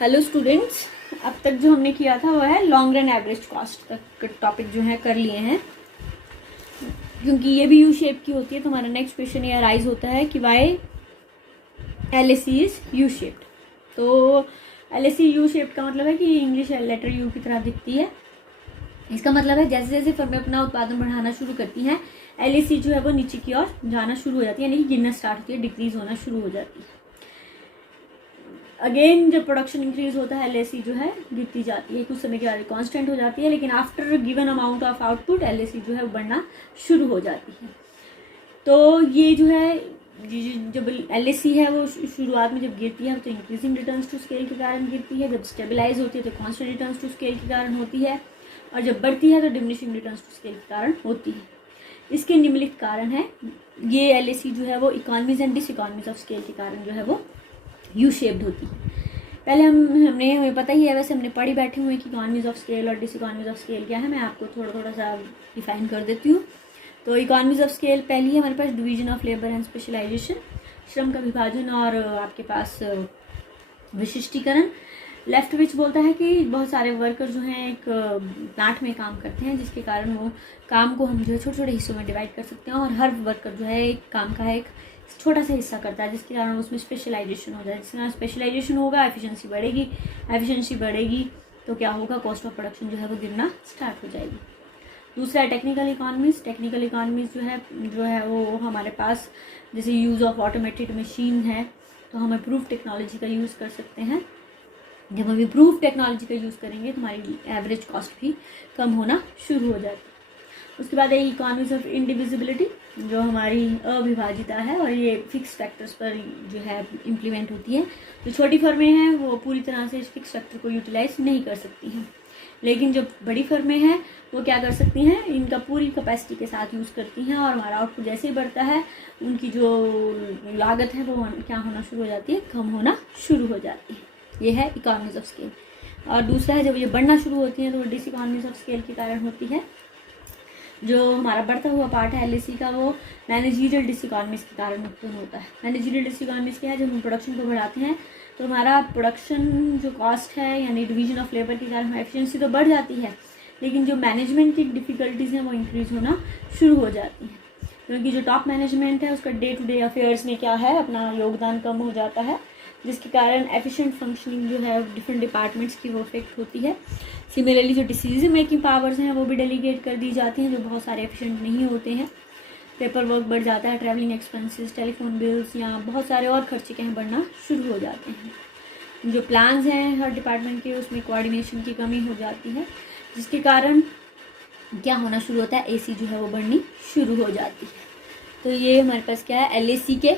Hello students, अब तक जो हमने किया था वो है लॉन्ग रन एवरेज कॉस्ट तक टॉपिक जो है कर लिए हैं। क्योंकि ये भी यू शेप की होती है तो हमारा नेक्स्ट क्वेश्चन ये अराइज होता है कि why LAC is U shaped. तो एलएसी यू शेप्ड का मतलब है कि इंग्लिश लेटर यू की तरह दिखती है। इसका मतलब है जैसे जैसे फर्में अपना उत्पादन बढ़ाना शुरू करती हैं एलएसी जो है वो नीचे की ओर जाना शुरू हो जाती है, यानी कि गिरना स्टार्ट होती है, डिक्रीज होना शुरू हो जाती है। अगेन जब प्रोडक्शन इंक्रीज होता है एलएसी जो है गिरती जाती है, कुछ समय के बाद कांस्टेंट हो जाती है, लेकिन after given amount of output LAC जो है वो बढ़ना शुरू हो जाती है। तो ये जो है जब एलएसी है वो शुरुआत में जब गिरती है तो इंक्रीजिंग रिटर्न्स टू स्केल के कारण गिरती है, जब स्टेबलाइज होती है तो कांस्टेंट रिटर्न्स टू स्केल के कारण होती है, और जब बढ़ती है तो डिमिनिशिंग रिटर्न्स टू स्केल के कारण होती है। इसके निम्नलिखित कारण है। ये एलएसी जो है वो economies and diseconomies of scale के कारण जो है वो यू शेप्ड होती है। पहले हमें पता ही है, वैसे हमने पढ़ी बैठे हुए कि इकोनॉमीज ऑफ स्केल और डिस इकोनॉमीज ऑफ स्केल क्या है। मैं आपको थोड़ा सा डिफाइन कर देती हूँ। तो इकोनॉमीज ऑफ स्केल पहली है हमारे पास division of labour and specialisation, श्रम का विभाजन और आपके पास विशिष्टीकरण। लेफ्ट विच बोलता है कि बहुत सारे वर्कर जो हैं एक प्लांट में काम करते हैं, जिसके कारण वो काम को हम जो है छोटे छोटे हिस्सों में डिवाइड कर सकते हैं, और हर वर्कर जो है एक काम का एक छोटा सा हिस्सा करता है, जिसके कारण उसमें स्पेशलाइजेशन हो जाए। जिसके कारण स्पेशलाइजेशन होगा, एफिशिएंसी बढ़ेगी, एफिशिएंसी बढ़ेगी तो क्या होगा, कॉस्ट ऑफ प्रोडक्शन जो है वो गिरना स्टार्ट हो जाएगी। दूसरा है टेक्निकल इकोनॉमीज। टेक्निकल इकोनॉमीज जो है वो हमारे पास जैसे यूज़ ऑफ ऑटोमेटेड मशीन है, तो हम इम्प्रूव टेक्नोलॉजी का यूज़ कर सकते हैं। जब हम इम्प्रूव टेक्नोलॉजी का यूज़ करेंगे तो हमारी एवरेज कॉस्ट भी कम होना शुरू हो जाती है। उसके बाद है इकोनॉमीज ऑफ इंडिविजिबिलिटी, जो हमारी अविभाजिता है और ये फिक्स फैक्टर्स पर जो है इम्प्लीमेंट होती है। जो छोटी फर्में हैं वो पूरी तरह से इस फिक्स फैक्टर को यूटिलाइज नहीं कर सकती हैं, लेकिन जो बड़ी फर्में हैं वो क्या कर सकती हैं, इनका पूरी कैपेसिटी के साथ यूज़ करती हैं, और हमारा आउटपुट जैसे ही बढ़ता है उनकी जो लागत है वो क्या होना शुरू हो जाती है, कम होना शुरू हो जाती है। ये है इकोनॉमीज ऑफ स्केल। और दूसरा है जब ये बढ़ना शुरू होती है तो वो डिस इकोनॉमीज ऑफ स्केल के कारण होती है। जो हमारा बढ़ता हुआ पार्ट है एलएसी का वो मैनेजरियल डिस इकोनॉमीज के कारण उत्पन्न होता है। मैनेजरियल डिस इकोनॉमीज क्या है, जब हम प्रोडक्शन को बढ़ाते हैं तो हमारा प्रोडक्शन जो कॉस्ट है यानी डिवीजन ऑफ लेबर के कारण एफिशिएंसी तो बढ़ जाती है, लेकिन जो मैनेजमेंट की डिफिकल्टीज हैं वो इंक्रीज होना शुरू हो जाती हैं, क्योंकि जो टॉप मैनेजमेंट है उसका डे टू डे अफेयर्स में क्या है, अपना योगदान कम हो जाता है, जिसके कारण एफिशिएंट फंक्शनिंग जो है डिफरेंट डिपार्टमेंट्स की वो इफेक्ट होती है। सिमिलरली जो डिसीजन मेकिंग पावर्स हैं वो भी डेलीगेट कर दी जाती हैं, जो बहुत सारे एफिशिएंट नहीं होते हैं। पेपर वर्क बढ़ जाता है, ट्रैवलिंग एक्सपेंसेस, टेलीफोन बिल्स या बहुत सारे और खर्चे क्या हैं बढ़ना शुरू हो जाते हैं। जो प्लान्स हैं हर डिपार्टमेंट के उसमें कोऑर्डिनेशन की कमी हो जाती है, जिसके कारण क्या होना शुरू होता है, एसी जो है वो बढ़नी शुरू हो जाती है। तो ये हमारे पास क्या है, एलएसी के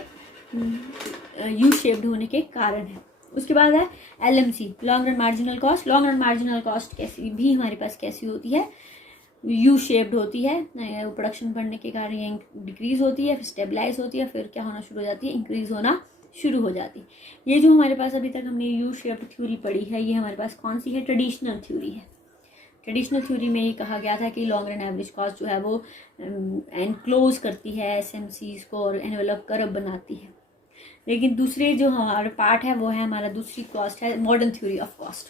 यू शेप्ड होने के कारण है। उसके बाद है LMC, long run marginal cost. Long run marginal cost कैसी भी हमारे पास कैसी होती है, यू शेप्ड होती है। प्रोडक्शन बढ़ने के कारण ये डिक्रीज होती है, फिर स्टेबलाइज होती है, फिर क्या होना शुरू हो जाती है, इंक्रीज होना शुरू हो जाती है। ये जो हमारे पास अभी तक हमने यू शेप्ड थ्योरी पढ़ी है, ये हमारे पास कौन सी है, ट्रेडिशनल थ्योरी है। ट्रेडिशनल थ्योरी में ये कहा गया था कि लॉन्ग रन एवरेज कॉस्ट जो है वो एनक्लोज करती है एसएमसीज को और एनवेलप कर्व बनाती है। लेकिन दूसरे जो हमारा पार्ट है वो है हमारा दूसरी कॉस्ट है मॉडर्न थ्योरी ऑफ कॉस्ट,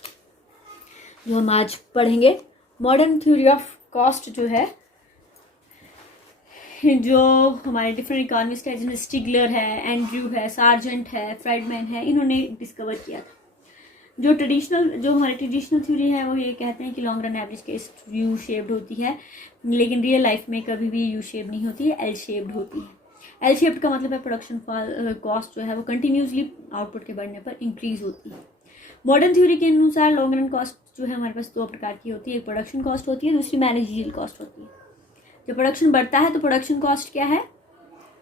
जो हम आज पढ़ेंगे। मॉडर्न थ्योरी ऑफ कॉस्ट जो है, जो हमारे डिफरेंट इकोनॉमिस्ट है जिनमें स्टिगलर है, एंड्रयू है, सार्जेंट है, फ्राइडमैन है, इन्होंने डिस्कवर किया था। जो हमारी ट्रेडिशनल थ्योरी है वो ये कहते हैं कि long run average case U shaped होती है, लेकिन रियल लाइफ में कभी भी यू शेप नहीं होती है, एल शेप्ड होती है। एल शेप्ड का मतलब है प्रोडक्शन कॉस्ट जो है वो कंटिन्यूसली आउटपुट के बढ़ने पर इंक्रीज होती है। मॉडर्न थ्योरी के अनुसार लॉन्ग रन कॉस्ट जो है हमारे पास दो प्रकार की होती है, एक प्रोडक्शन कॉस्ट होती है, दूसरी मैनेजरियल कॉस्ट होती है। जब प्रोडक्शन बढ़ता है तो प्रोडक्शन कॉस्ट क्या है,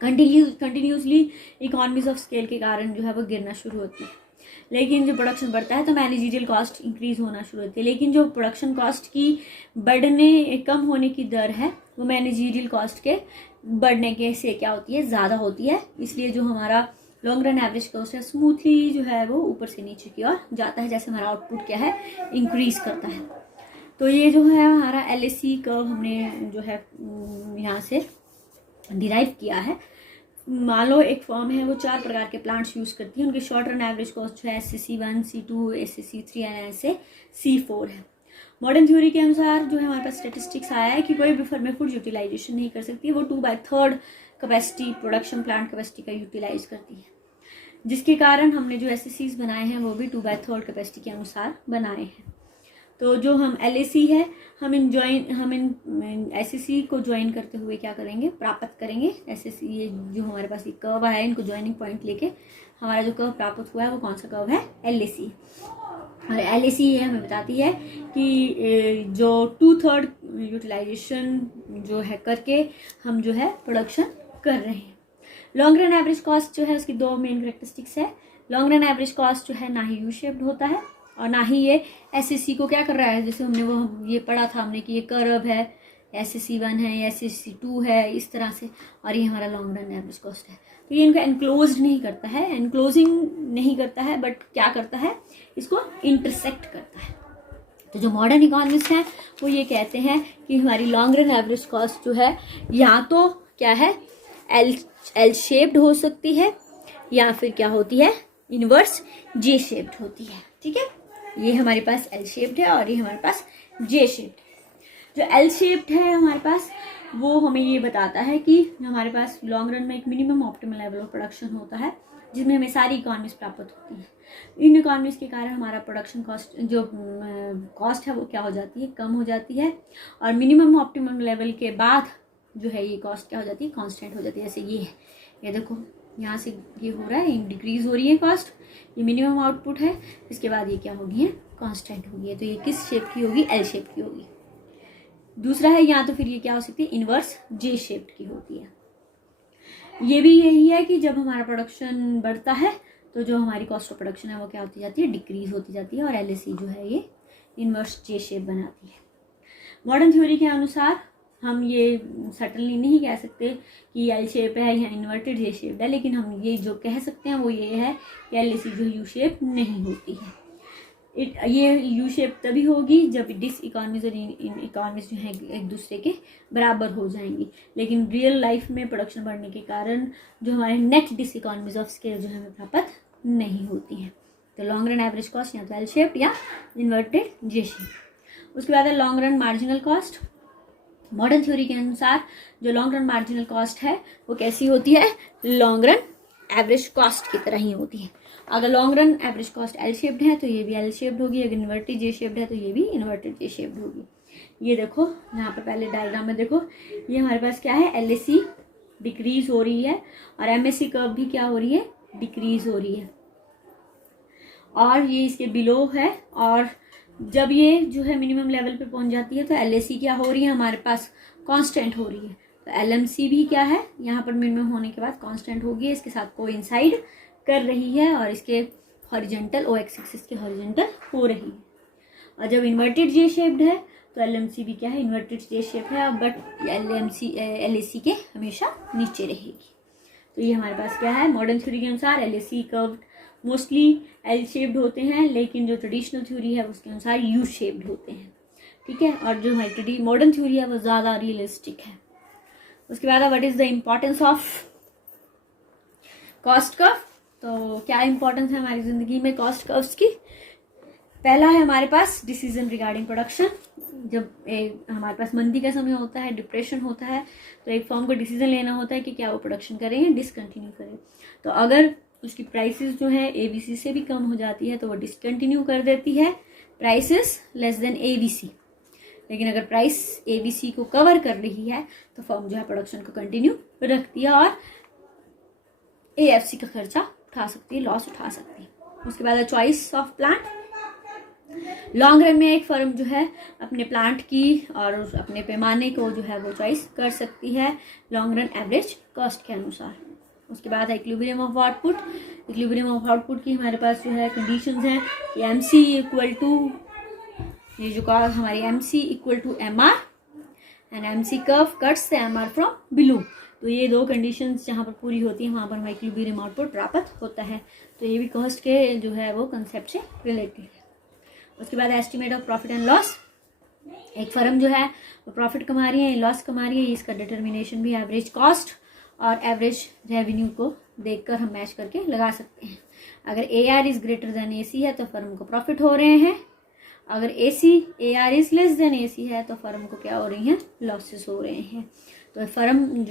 कंटिन्यूसली इकोनॉमीज ऑफ स्केल के कारण जो है वो गिरना शुरू होती है। लेकिन जब प्रोडक्शन बढ़ता है तो मैनेजरियल कॉस्ट इंक्रीज होना शुरू होती है। लेकिन जो प्रोडक्शन कॉस्ट की बढ़ने कम होने की दर है वो मैनेजरियल कॉस्ट के बढ़ने के से क्या होती है, ज़्यादा होती है। इसलिए जो हमारा लॉन्ग रन एवरेज कॉस्ट है स्मूथली जो है वो ऊपर से नीचे की ओर जाता है, जैसे हमारा आउटपुट क्या है इंक्रीज करता है। तो ये जो है हमारा एलएसी कर्व हमने जो है यहाँ से डिराइव किया है। मान लो एक फर्म है वो 4 प्रकार के प्लांट्स यूज़ करती है, उनकी शॉर्ट रन एवरेज कॉस्ट जो है SCC1, C2, SCC3 एंड ऐसे C4 है। मॉडर्न थ्योरी के अनुसार जो है हमारे पास स्टेटिस्टिक्स आया है कि कोई भी फर्म फुल यूटिलाइजेशन नहीं कर सकती, वो 2/3 कैपेसिटी प्रोडक्शन प्लांट कैपेसिटी का यूटिलाइज करती है, जिसके कारण हमने जो SCCs बनाए हैं वो भी 2/3 कैपेसिटी के अनुसार बनाए हैं। तो जो हम LAC है हम इन SCC को ज्वाइन करते हुए क्या करेंगे, प्राप्त करेंगे SCC, ये जो हमारे पास एक कर्व है इनको ज्वाइनिंग पॉइंट लेके हमारा जो कर्व प्राप्त हुआ है वो कौन सा कर्व है, LAC। और LAC ये हमें बताती है कि जो 2/3 यूटिलाइजेशन जो है करके हम जो है प्रोडक्शन कर रहे हैं। लॉन्ग रन एवरेज कॉस्ट जो है उसकी 2 मेन करेक्टरिस्टिक्स है। लॉन्ग रन एवरेज कॉस्ट जो है ना ही यू शेप्ड होता है और ना ही ये SCC को क्या कर रहा है, जैसे हमने वो ये पढ़ा था हमने कि ये कर्व है, SCC1 है या SCC2 है इस तरह से, और ये हमारा लॉन्ग रन एवरेज कॉस्ट है। तो ये इनको एनक्लोज नहीं करता है, एनक्लोजिंग नहीं करता है, बट क्या करता है, इसको इंटरसेक्ट करता है। तो जो मॉडर्न इकोनॉमिस्ट हैं वो ये कहते हैं कि हमारी लॉन्ग रन एवरेज कॉस्ट जो है या तो क्या है एल शेप्ड हो सकती है या फिर क्या होती है, इनवर्स J शेप्ड होती है। ठीक है, ये हमारे पास L शेप्ड है और ये हमारे पास J शेप्ड है। जो L शेप्ड है हमारे पास वो हमें ये बताता है कि हमारे पास लॉन्ग रन में एक minimum optimal level of production होता है जिसमें हमें सारी इकोनॉमीज प्राप्त होती हैं। इन इकोनॉमीज के कारण हमारा प्रोडक्शन कॉस्ट जो कॉस्ट है वो क्या हो जाती है, कम हो जाती है, और मिनिमम ऑप्टिमम लेवल के बाद जो है ये कॉस्ट क्या हो जाती है, कांस्टेंट हो जाती है। जैसे ये है, ये देखो यहाँ से ये हो रहा है, डिक्रीज हो रही है कॉस्ट, ये मिनिमम आउटपुट है, इसके बाद ये क्या होगी है, कांस्टेंट होगी है। तो ये किस शेप की होगी, L शेप की होगी। दूसरा है या तो फिर ये क्या हो सकती है, इनवर्स J शेप की होती है। ये भी यही है कि जब हमारा प्रोडक्शन बढ़ता है तो जो हमारी कॉस्ट ऑफ प्रोडक्शन है वो क्या होती जाती है, डिक्रीज होती जाती है, और LAC जो है ये इनवर्स J शेप बनाती है। मॉडर्न थ्योरी के अनुसार हम ये सटनली नहीं कह सकते कि L शेप है या इन्वर्टेड J शेप है, लेकिन हम ये जो कह सकते हैं वो ये है कि LAC जो U शेप नहीं होती है। ये U शेप तभी होगी जब डिस इकोनॉमीज और इन इकोनॉमीज जो है एक दूसरे के बराबर हो जाएंगी, लेकिन रियल लाइफ में प्रोडक्शन बढ़ने के कारण जो हमारे net diseconomies of scale जो हमें प्राप्त नहीं होती हैं। तो लॉन्ग रन एवरेज कॉस्ट या तो L शेप या इन्वर्टेड J शेप। उसके बाद है long run marginal cost. Modern theory के अनुसार जो लॉन्ग रन मार्जिनल कॉस्ट है वो कैसी होती है, लॉन्ग रन एवरेज कॉस्ट की तरह ही होती है। अगर long run average cost L shaped है तो ये भी L शेप्ड होगी, अगर इन्वर्टेड J शेप्ड है तो ये भी इन्वर्टेड J शेप्ड होगी। ये देखो यहाँ पर पहले डायग्राम में देखो, ये हमारे पास क्या है, LAC डिक्रीज हो रही है और MAC कर्व भी क्या हो रही है, डिक्रीज हो रही है, और ये इसके बिलो है। और जब ये जो है मिनिमम लेवल पे पहुंच जाती है तो LAC क्या हो रही है, हमारे पास कांस्टेंट हो रही है। तो LMC भी क्या है, यहाँ पर मिनिमम होने के बाद कांस्टेंट होगी, इसके साथ कोइंसाइड कर रही है और इसके हॉरिजॉन्टल O एक्सिस के हॉरिजॉन्टल हो रही है। और जब इन्वर्टेड J शेप्ड है तो LMC भी क्या है, इन्वर्टेड J शेप है, बट LAC के हमेशा नीचे रहेगी। तो ये हमारे पास क्या है, मॉडर्न थ्योरी के अनुसार LAC curve mostly L shaped होते हैं, लेकिन जो ट्रेडिशनल थ्योरी है उसके अनुसार U शेप्ड होते हैं। ठीक है, और जो हमारी मॉडर्न थ्योरी है वो ज़्यादा रियलिस्टिक है। उसके बाद what is the importance of cost curve. तो क्या इंपॉर्टेंस है हमारी ज़िंदगी में कॉस्ट कर्व्स की। पहला है हमारे पास डिसीजन रिगार्डिंग प्रोडक्शन। जब हमारे पास मंदी का समय होता है, डिप्रेशन होता है, तो एक फर्म को डिसीजन लेना होता है कि क्या वो प्रोडक्शन करें या डिसकंटिन्यू करें। तो अगर उसकी प्राइसेस जो है ABC से भी कम हो जाती है तो वो डिसकंटिन्यू कर देती है, प्राइसेस लेस देन ABC। लेकिन अगर प्राइस ABC को कवर कर रही है तो फर्म जो है प्रोडक्शन को कंटिन्यू रखती है और AFC का खर्चा उठा सकती है, लॉस उठा सकती है। उसके बाद choice of plant. Long run में एक फर्म जो है अपने प्लांट की और अपने पैमाने को जो है वो चॉइस कर सकती है लॉन्ग रन एवरेज कॉस्ट के अनुसार। उसके बाद है equilibrium of output. Equilibrium of output की हमारे पास जो है कंडीशंस हैं कि MC इक्वल टू, ये जो हमारी MC equal to MR and MC curve cuts the MR from below. तो ये दो कंडीशंस जहाँ पर पूरी होती हैं वहाँ पर हमारा इक्विलिब्रियम आउटपुट प्राप्त होता है। तो ये भी कॉस्ट के जो है वो कंसेप्ट से रिलेटेड है। उसके बाद estimate of profit and loss. एक फर्म जो है वो प्रॉफिट कमा रही है, लॉस कमा रही है, इसका डिटर्मिनेशन भी एवरेज कॉस्ट और एवरेज रेवेन्यू को देखकर हम मैच करके लगा सकते हैं। अगर AR is greater than AC है तो फर्म को प्रॉफिट हो रहे हैं, अगर AR is less than AC है तो फर्म को क्या हो रही हैं, लॉसेस हो रहे हैं। तो एक फर्म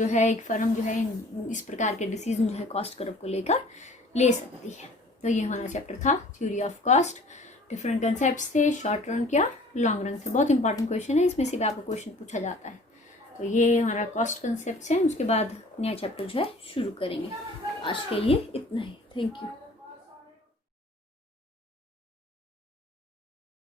जो है इस प्रकार के डिसीजन जो है कॉस्ट कर्व को लेकर ले सकती है। तो ये हमारा चैप्टर था theory of cost. Different concepts थे, शॉर्ट रन क्या लॉन्ग रन से। बहुत इंपॉर्टेंट क्वेश्चन है, इसमें से भी आपको क्वेश्चन पूछा जाता है। तो ये हमारा कॉस्ट कंसेप्ट है। उसके बाद नया चैप्टर जो है शुरू करेंगे। आज के लिए इतना ही। Thank you.